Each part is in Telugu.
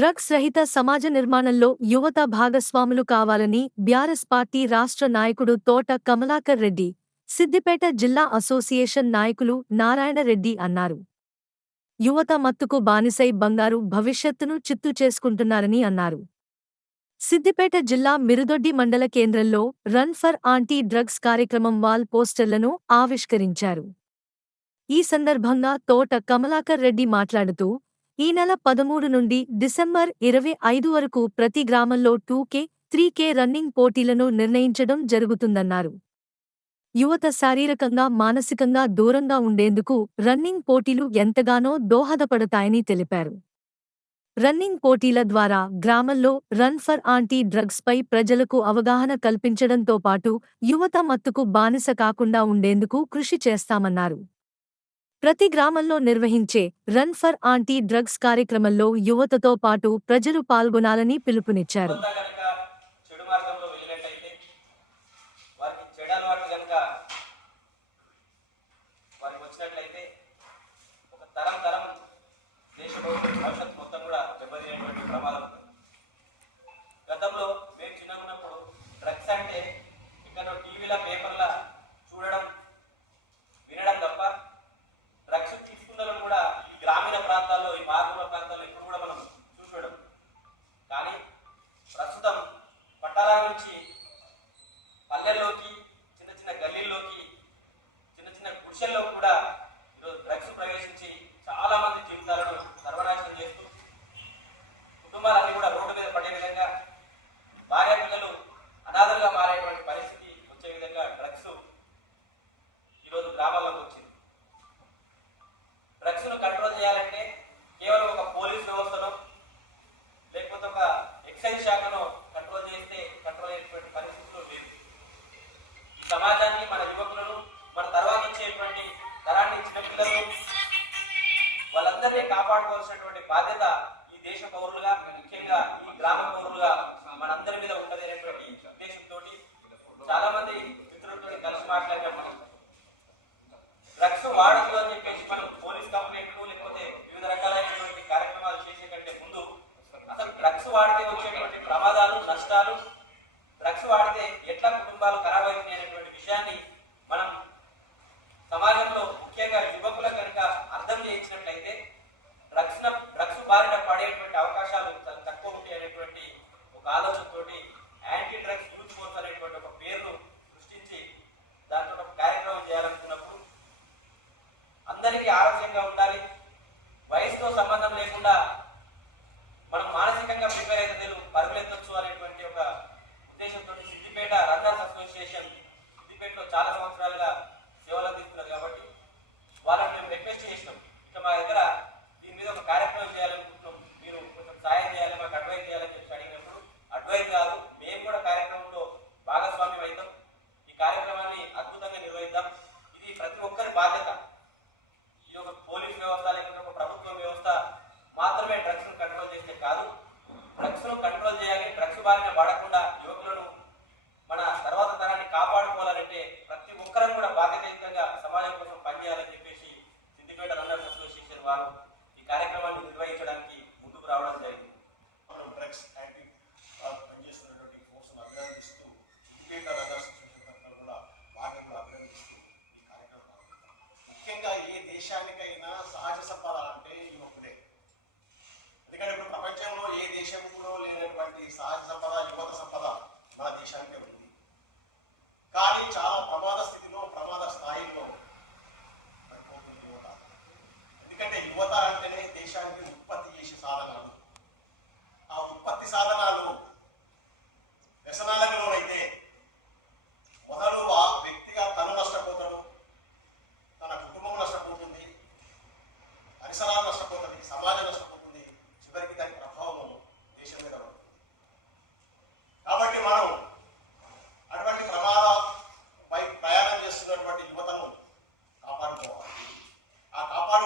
డ్రగ్స్ రహిత సమాజ నిర్మాణంలో యువత భాగస్వాములు కావాలని బ్యారస్ పార్టీ రాష్ట్ర నాయకుడు తోట కమలాకర్ రెడ్డి సిద్దిపేట జిల్లా అసోసియేషన్ నాయకులు నారాయణ రెడ్డి అన్నారు. యువత మత్తుకు బానిసై బంగారు భవిష్యత్తును చిత్తు చేసుకుంటున్నారని అన్నారు. సిద్దిపేట జిల్లా మిరుదొడ్డి మండల కేంద్రంలో రన్ ఫర్ ఆంటీ డ్రగ్స్ కార్యక్రమం వాల్ పోస్టర్లను ఆవిష్కరించారు. ఈ సందర్భంగా తోట కమలాకర్ రెడ్డి మాట్లాడుతూ ఈ నెల పదమూడు నుండి డిసెంబర్ ఇరవై ఐదు వరకు ప్రతి గ్రామంలో two K three K running పోటీలను నిర్ణయించడం జరుగుతుందన్నారు. యువత శారీరకంగా మానసికంగా దూరంగా ఉండేందుకు రన్నింగ్ పోటీలు ఎంతగానో దోహదపడతాయని తెలిపారు. రన్నింగ్ పోటీల ద్వారా గ్రామంలో రన్ ఫర్ ఆంటీ డ్రగ్స్ పై ప్రజలకు అవగాహన కల్పించడంతో పాటు యువత మత్తుకు బానిస కాకుండా ఉండేందుకు కృషి చేస్తామన్నారు. ప్రతి గ్రామంలో నిర్వహించే రన్ ఫర్ ఆంటీ డ్రగ్స్ కార్యక్రమంలో యువతతో పాటు ప్రజలు పాల్గొనాలని పిలుపునిచ్చారు. వారికి వచ్చినట్లయితే ఒక తరం తరం దేశ భవిష్యత్తు మొత్తం కూడా దెబ్బతినేటువంటి ప్రమాదం ఉంది గతంలో మేము చిన్నగా ఉన్నప్పుడు డ్రగ్స్ అంటే ఇక్కడ టీవీల పేపర్ల చూడడం వినడం తప్ప డ్రగ్స్ తీసుకున్న కూడా ఈ గ్రామీణ ప్రాంతాల్లో ఈ మారుమూల ప్రాంతాల్లో ఇప్పుడు కూడా మనం చూసుకోవడం కానీ ప్రస్తుతం పట్టణాల నుంచి పల్లెల్లోకి చిన్న చిన్న గల్లీల్లోకి చిన్న చిన్న గుడిసెల్లో కూడా ఈరోజు డ్రగ్స్ ప్రవేశించి చాలా మంది జీవితాలను సర్వనాశనం చేస్తూ కుటుంబాలన్నీ కూడా రోడ్డు మీద పడే విధంగా భార్య పిల్లలు అనాథలుగా మారేటువంటి పరిస్థితి వచ్చే విధంగా డ్రగ్స్ ఈరోజు గ్రామాల్లోకి వచ్చింది డ్రగ్స్ను కంట్రోల్ చేయాలంటే కేవలం ఒక పోలీస్ వ్యవస్థను లేకపోతే ఒక ఎక్సైజ్ శాఖను కంట్రోల్ చేస్తే కంట్రోల్ అయ్యేటువంటి పరిస్థితులు లేవు ఈ సమాజాన్ని మన యువకులను మన తర్వాత వచ్చేటువంటి తరాన్ని చిన్నపిల్లలు వాళ్ళందరినీ కాపాడుకోవాల్సినటువంటి బాధ్యత ఈ దేశ పౌరులుగా ముఖ్యంగా ఈ గ్రామ పౌరులుగా మనందరి మీద ఉన్నది అనేటువంటి ఉద్దేశంతో చాలా మంది మిత్రులతో కలిసి మాట్లాడినాం అర్థం డ్రగ్స్ డ్రగ్స్ బారిన పడేటువంటి అవకాశాలు తక్కువ ఉంటాయి అనేటువంటి ఒక ఆలోచనతోటి యాంటీ డ్రగ్స్ యూత్ ఫోర్స్ అనేటువంటి ఒక పేరును సృష్టించి దాంతో ఒక కార్యక్రమం చేయాలనుకున్నప్పుడు అందరికీ ఆరోగ్యంగా ఉండాలి. వయసుతో సంబంధం లేకుండా మనం మానసికంగా ప్రిపేర్ అయితే పరుగులెత్తొచ్చు అనేటువంటి ఒక ఉద్దేశంతో సిద్దిపేట రన్నర్స్ అసోసియేషన్ సిద్దిపేటలో చాలా సంవత్సరాలుగా పోలీస్ వ్యవస్థ లేకుంటే ఒక ప్రభుత్వ వ్యవస్థ మాత్రమే డ్రగ్స్ను కంట్రోల్ చేస్తే కాదు. డ్రగ్స్ను కంట్రోల్ చేయాలి డ్రగ్స్ బారిన పడకుండా యువకులను మన తర్వాత తరాన్ని కాపాడుకోవాలంటే ప్రతి ఒక్కరం కూడా బాధ్యతయుతంగా సమాజం కోసం పనిచేయాలని చెప్పేసి సిద్దిపేట రన్నర్స్ అసోసియేషన్ వారు ఈ కార్యక్రమాన్ని నిర్వహించడానికి ముందుకు రావడం జరిగింది మనం డ్రగ్స్ యాంటీ పనిచేస్తున్నటువంటి ఫోర్స్ను అభినందిస్తూ ఇంకేట రన్నర్స్ అసోసియేషన్ తరఫున కూడా వారిని కూడా అభినందిస్తూ ఈ కార్యక్రమం పాల్గొంటాం. ముఖ్యంగా ఏ దేశానికైనా సహజ సంపద అంటే యువకుడే ఎందుకంటే ఇప్పుడు ప్రపంచంలో ఏ దేశంలో లేనటువంటి సహజ సంపద యువత సంపద మన దేశానికే ఉంది. కానీ చాలా ప్రమాద స్థితి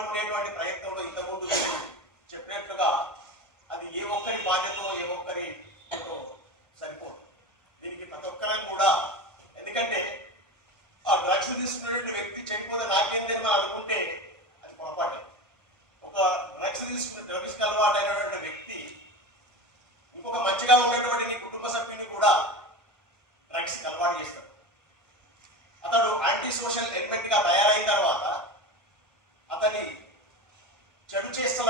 ఉండేటువంటి ప్రయత్నంలో ఇంతకుముందు చెప్పినట్లుగా చెడు చేస్తాం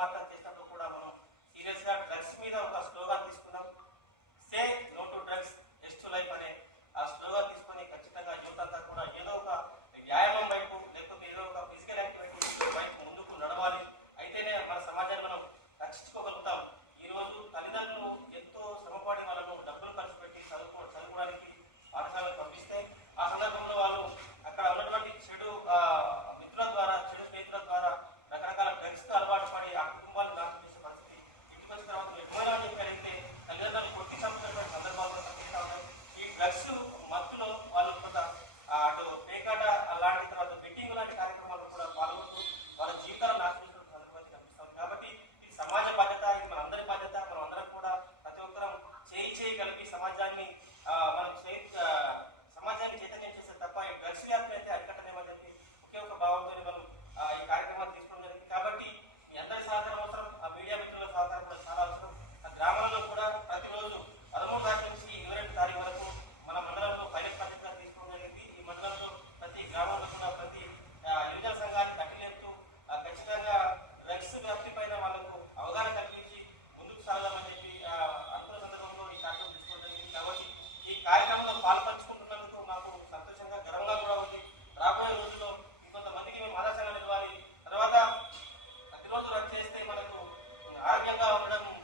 వార్తలు చేసినప్పుడు కూడా మనం సీరియస్గా డ్రగ్స్ మీద ఒక స్లోగన్ తీసుకున్నాం. Say no to drugs next life అనే ఆ స్లోగన్ తీసుకొని ఖచ్చితంగా యూత్ అంతా కూడా ఏదో ఒక వ్యాయామం వైపు లేకపోతే ఏదో ఒక ఫిజికల్ యాక్టివిటీ వైపు ముందుకు నడవాలి. అయితేనే మన సమాజాన్ని మనం రక్షించుకోగలుగుతాం. ధైర్యంగా ఉండడం